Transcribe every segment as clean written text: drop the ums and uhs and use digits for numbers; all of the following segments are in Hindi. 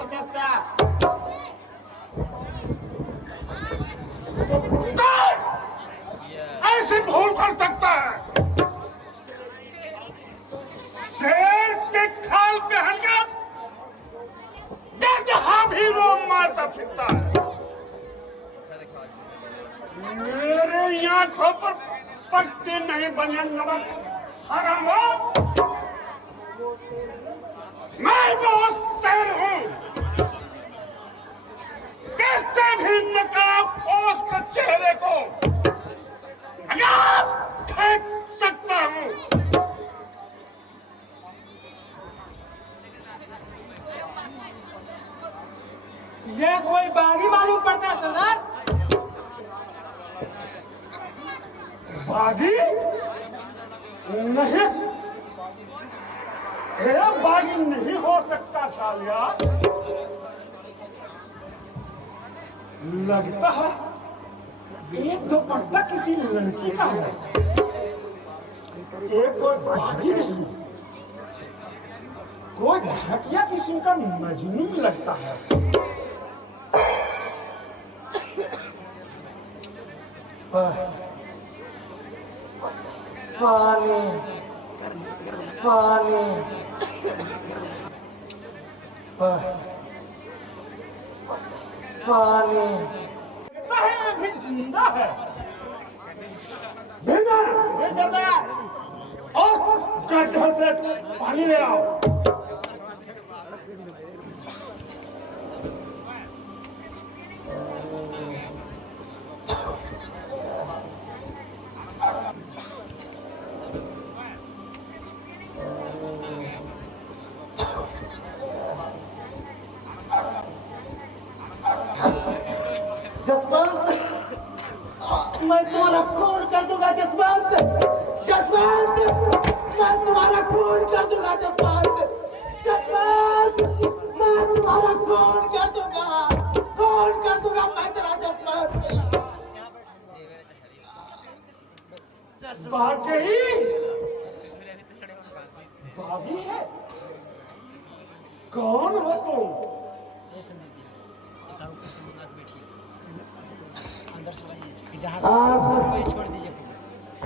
कर सकता। ऐसे भूल कर सकता है? शेर के खाल पहनकर जहाँ भी रोम मारता फिरता है। मेरे आंखों पर पट्टी नहीं बने नमक हरामा। मैं बहुत शेर हूँ, किससे भी नकाब पोष कर चेहरे को फेंक सकता हूँ। ये कोई बागी मालूम पड़ता है सरदार। बागी नहीं, ये बागी नहीं हो सकता सालिया। लगता है एक दुपट्टा किसी लड़की का है। ये कोई बागी नहीं, कोई घटिया किस्म का मजनू लगता है। फानी फानी फानी लगता है अभी जिंदा है। भीमा सरदार, और गड्ढे से पानी ले आओ। जसवंत, मैं तुम्हारा खून कर दूंगा जसवंत। जसवंत, मैं तुम्हारा खून कर दूंगा जसवंत। जसवंत, मैं तुम्हारा खून कर दूंगा मैं तेरा जसवंत। बागी बागी है? कौन हो तुम?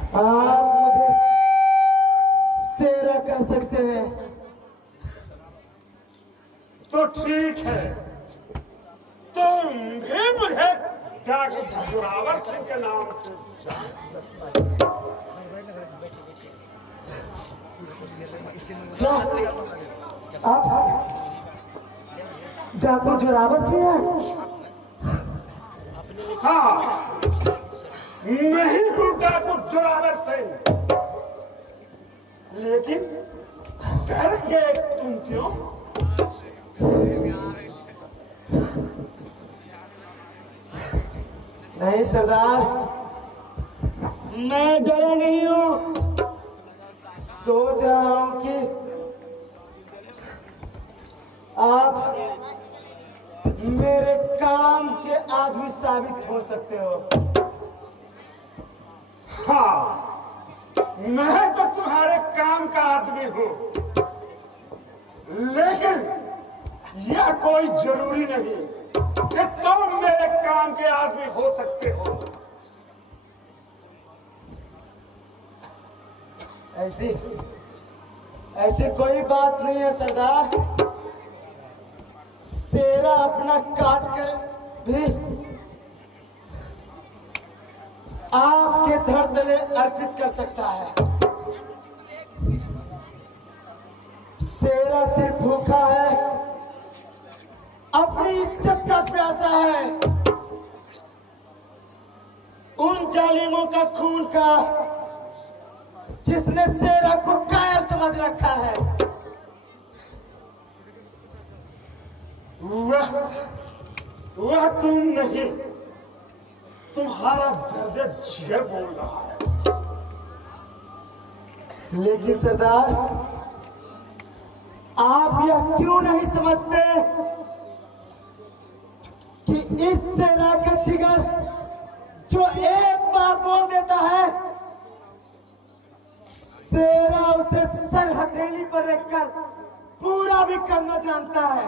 आप मुझे शेरा कह सकते हैं। तो ठीक है, तुम भी मुझे डॉक्टर जोरावर सिंह के नाम से आप डॉक्टर जोरावर सिंह हैं? हाँ, नहीं हूँ डाकू जोरावर सिंह, लेकिन डर गए तुम क्यों? नहीं सरदार, मैं डरा नहीं हूँ। सोच रहा हूँ कि आप मेरे काम के आदमी साबित हो सकते हो। हाँ, मैं तो तुम्हारे काम का आदमी हूँ, लेकिन यह कोई जरूरी नहीं कि तुम मेरे काम के आदमी हो सकते हो। ऐसी ऐसी कोई बात नहीं है सरदार। शेरा अपना काट कर भी आपके धड़ तले अर्पित कर सकता है। शेरा सिर्फ भूखा है, अपनी इज्जत का प्यासा है, उन जालिमों का खून का जिसने शेरा को कायर समझ रखा है। वह तुम नहीं, तुम्हारा दर्द जिगर बोल रहा है। लेकिन सरदार, आप यह क्यों नहीं समझते कि इस सेना का जिगर जो एक बार बोल देता है, शेरा उसे सर हथेली पर रखकर पूरा भी करना जानता है।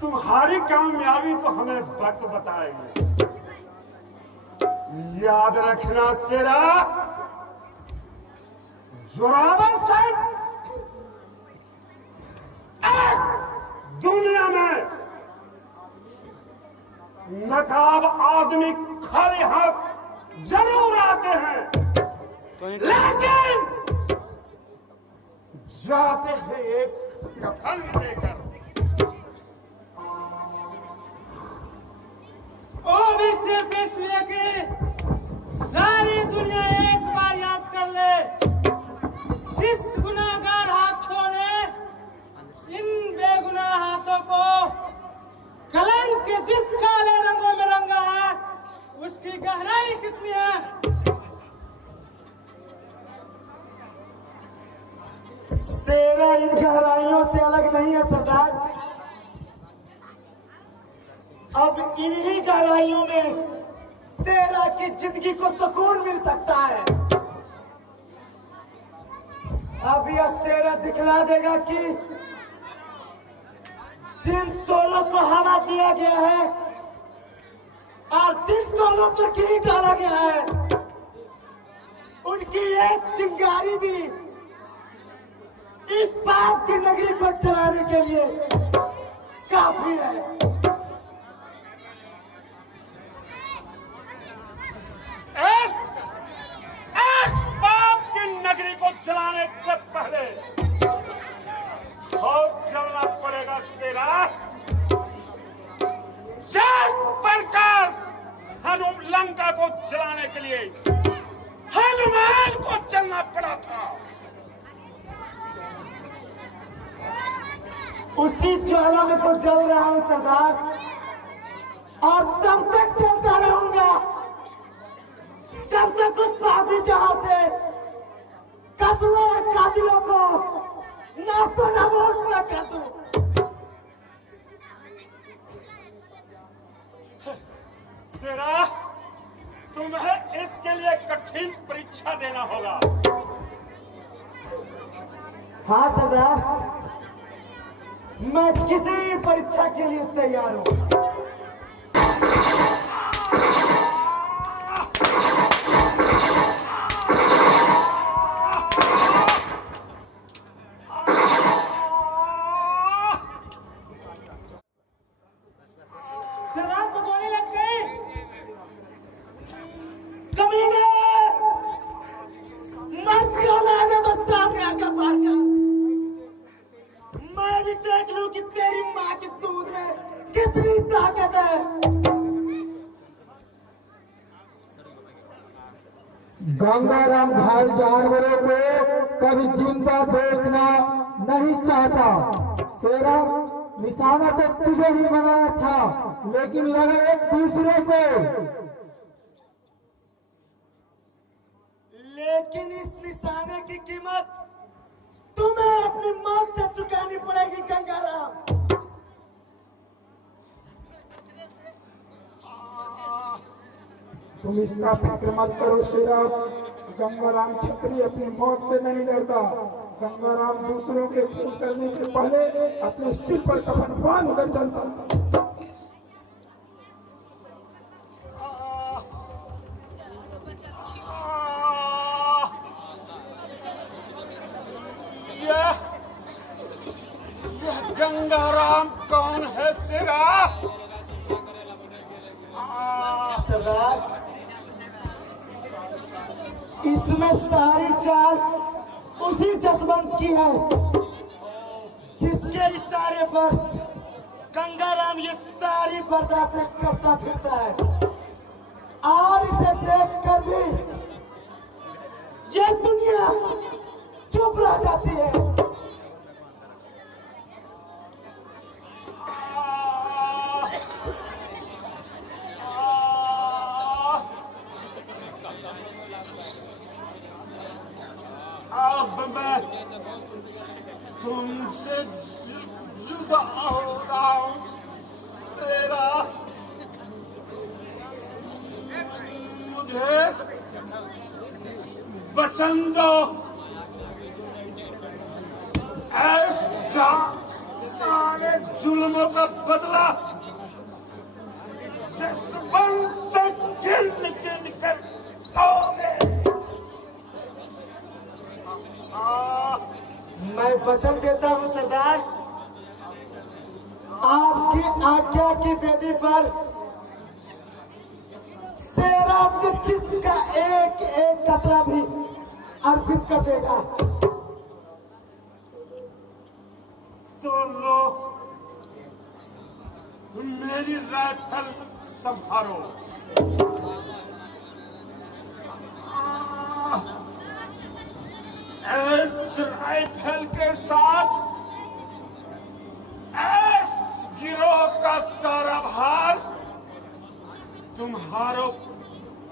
तुम्हारी कामयाबी तो हमें वक्त बताएगी। याद रखना शेरा, जोरावर सिंह दुनिया में नकाब आदमी खाली हाथ जरूर आते हैं, लेकिन जाते हैं एक कफन लेकर। ओबीसी फैसले की सारी दुनिया एक बार याद कर ले। जिस गुनाहगार हाथ छोड़े, इन बेगुनाह हाथों को कलंक के जिस काले रंगों में रंगा है, उसकी गहराई कितनी है। शेरा इन गहराइयों से अलग नहीं है सरदार। अब इन्हीं गहराइयों में शेरा की जिंदगी को सुकून मिल सकता है। अब यह शेरा दिखला देगा कि जिन सोलों को हवा दिया गया है और जिन सोलों पर घी डाला गया है, उनकी एक चिंगारी भी इस पाप की नगरी को चलाने के लिए काफी है। इस पाप की नगरी को चलाने से पहले बहुत चलना पड़ेगा शेरा। जिस प्रकार लंका को चलाने के लिए हनुमान को चलना पड़ा था, उसी ज्वाला में तो जल रहा हूं सरदार, और तब तक चलता रहूंगा जब तक उस पापी जहां से कत्लों और कातिलों को नास्तो नाबूद न कर दूं। शेरा, तुम्हें इसके लिए कठिन परीक्षा देना होगा। हाँ सरदार, मैं किसी परीक्षा के लिए तैयार हूं। सरदार को गोली लग गई। कमीने, मर्द औलाद है, बस सामने आकर मार कर। मैं भी देख लूं कि तेरी माँ के दूध में कितनी ताकत है। गंगाराम घायल जानवरों को कभी जिंदा देखना नहीं चाहता। शेरा, निशाना तो तुझे ही बनाया था, लेकिन लगा एक दूसरे को। लेकिन इस निशाने की कीमत तुम्हें अपनी मौत से चुकानी पड़ेगी गंगाराम। तुम इसका फिक्र मत करो शेरा। गंगाराम क्षत्रिय अपनी मौत से नहीं डरता। गंगाराम दूसरों के खून करने से पहले अपने सिर पर कफन बांध कर चलता। यह गंगाराम कौन है शेरा? सरदार, इसमें सारी चाल उसी जसवंत की है जिसके इशारे पर गंगाराम ये सारी बर्दाश्त करता फिरता है। और इसे देखकर भी ये दुनिया चुप रह जाती है। अब मैं तुमसे जुदा हो रहा हूं शेरा। मुझे वचन दो, सारे जुल्मों का बदला जज्बान से गिन कर दोगे। मैं वचन देता हूं सरदार, आपकी आज्ञा की बेदी पर शेरा अपने जिस्म का एक एक कतरा भी अर्पित कर देगा। तो लो मेरी राइफल संभालो। इस राइफल के साथ इस गिरोह का सारा भार तुम्हारो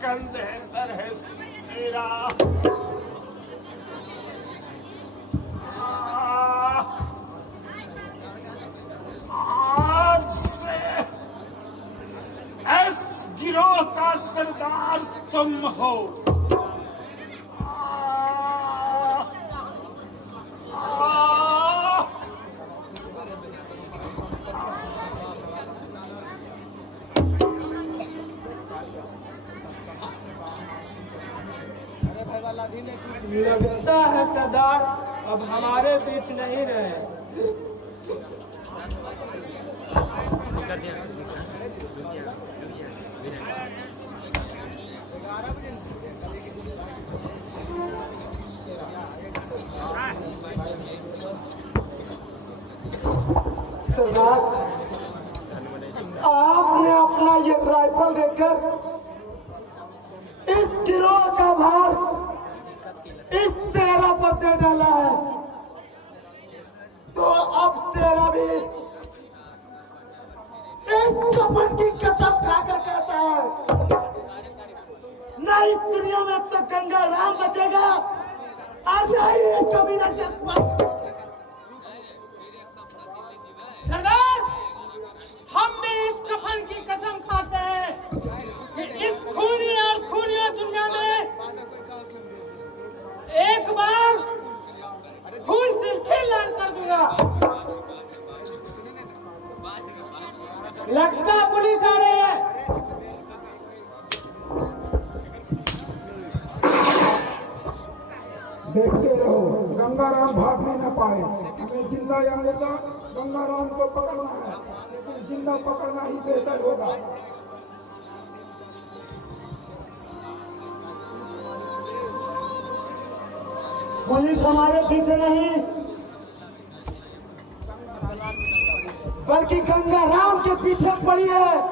कंधे पर है मेरा। आज से इस गिरोह का सरदार तुम हो। लगता है सरदार अब हमारे बीच नहीं रहे। सरदार, आपने अपना ये राइफल लेकर इस गिरोह का भार इस शेरा पर दे डाला है, तो अब शेरा भी इस कफन की कसम खाकर कहता है, न इस दुनिया में अब तो गंगा राम बचेगा और न ही ये कमीना जज्बा। सरदार, हम भी इस कफन की कसम खाते हैं कि इस खूनी और खूनिया दुनिया में एक बार खून से फिर लाल कर दूंगा। लगता है पुलिस आ रही है। देखते रहो, गंगाराम भागने न पाए। हमें जिंदा या मुर्दा गंगाराम को पकड़ना है, लेकिन जिंदा पकड़ना ही बेहतर होगा। पुलिस हमारे पीछे नहीं, बल्कि गंगा राम के पीछे पड़ी है।